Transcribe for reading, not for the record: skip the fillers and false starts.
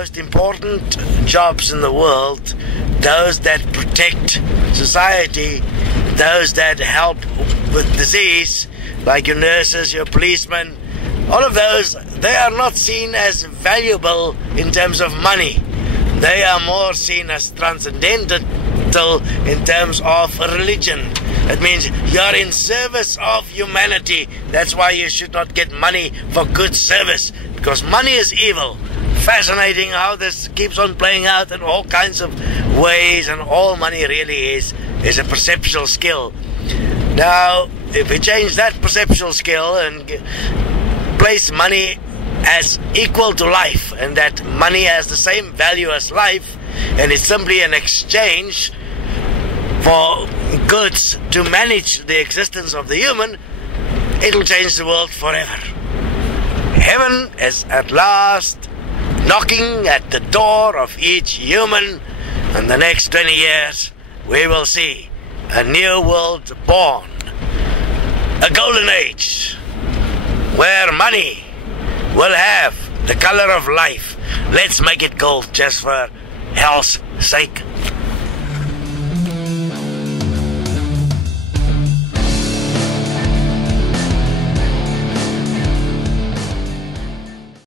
most important jobs in the world, those that protect society, those that help with disease, like your nurses, your policemen, all of those, they are not seen as valuable in terms of money. They are more seen as transcendental in terms of religion. It means you're in service of humanity. That's why you should not get money for good service, because money is evil. Fascinating how this keeps on playing out in all kinds of ways, and all money really is a perceptual skill. Now, if we change that perceptual skill and place money as equal to life, and that money has the same value as life, and it's simply an exchange for goods to manage the existence of the human, it'll change the world forever. Heaven is at last knocking at the door of each human. In the next 20 years, we will see a new world born, a golden age, where money will have the color of life. Let's make it gold just for hell's sake.